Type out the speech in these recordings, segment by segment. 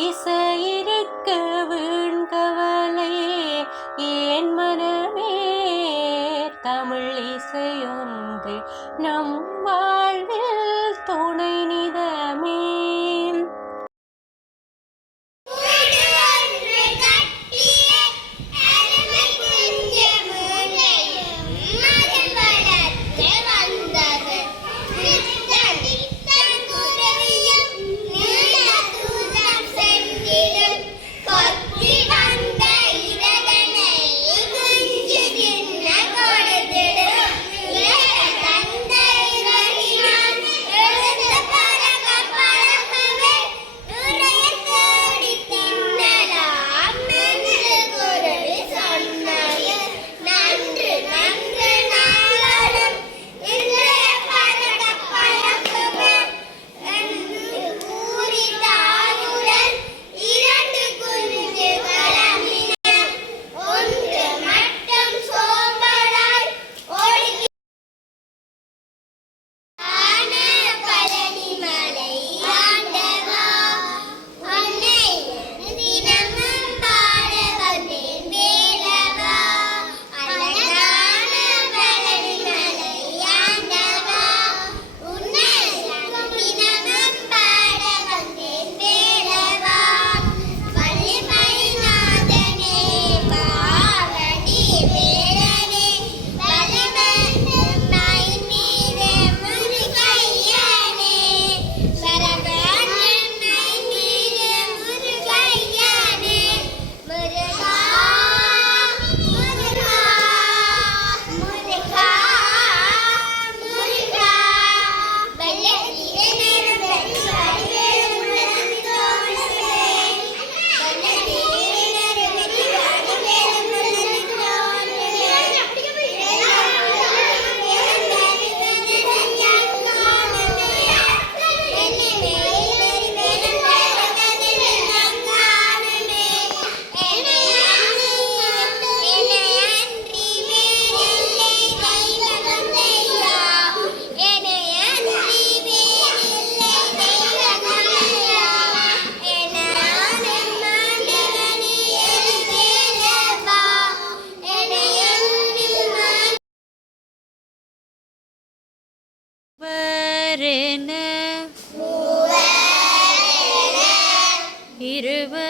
இசையிருக்க வீண்கவலை ஏன் மனமே தமிழ் இசையொன்று நம் வாழ்வில் துணை நிதமே.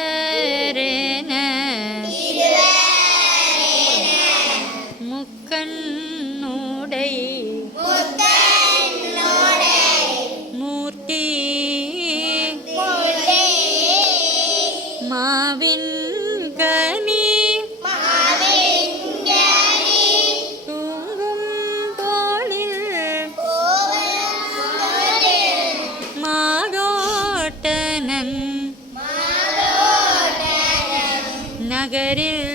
இருவரென முக்கண்ணுடை மூர்த்தி மாவின் கனி தூங்கும் தோளில் மாதோட்டனன் நகரில்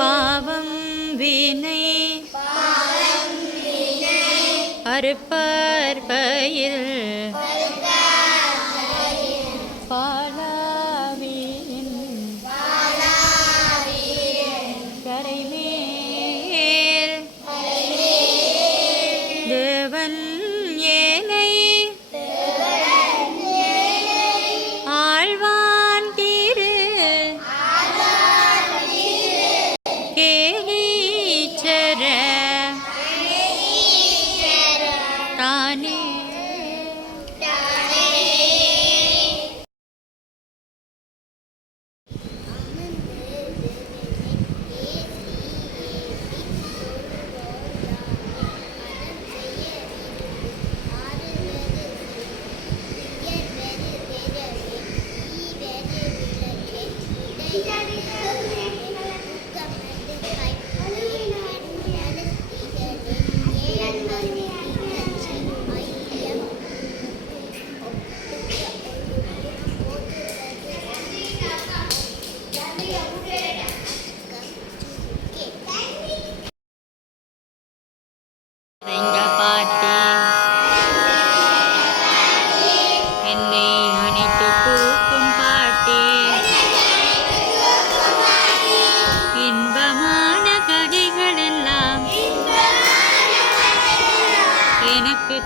பாவம் வினை அறுப்பார் பயில் பாலாவின் கரைமேல் தேவன் ஏனை ஆழ்வான் திரு கேலீச்சர தானே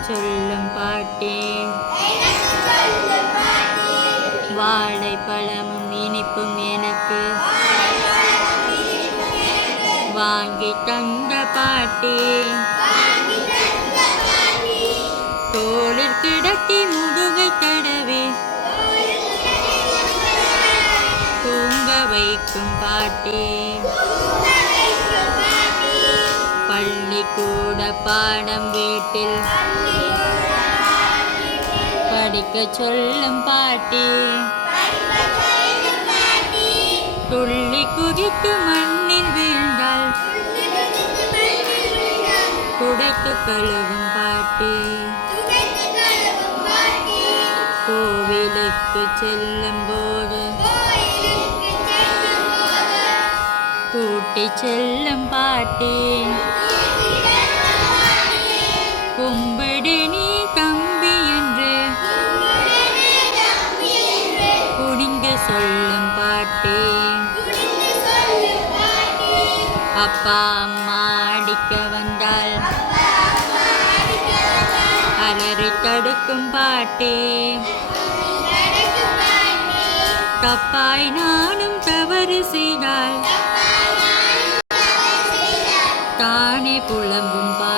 சொல்லும் பாட்டே பாட்டி தோளில் கிடத்தி முதுகை தடவி தூங்க வைக்கும் பாட்டி பள்ளிக்கூட பாடம் வீட்டில் படிக்க சொல்லும் பாட்டி துள்ளி குதித்து மண்ணில் வீழ்ந்தால் துடைத்து கழுவும் பாட்டி கோவிலுக்கு செல்லும் போது கூட்டி செல்லும் பாட்டி கும்பிடு நீ தம்பி என்று குனிந்து சொல்லும் பாட்டி அப்பா அம்மா அடிக்க வந்தால் அலறி தடுக்கும் பாட்டி தப்பாய் நானும் தவறு செய்தால் தானே புலம்பும் பாட்டி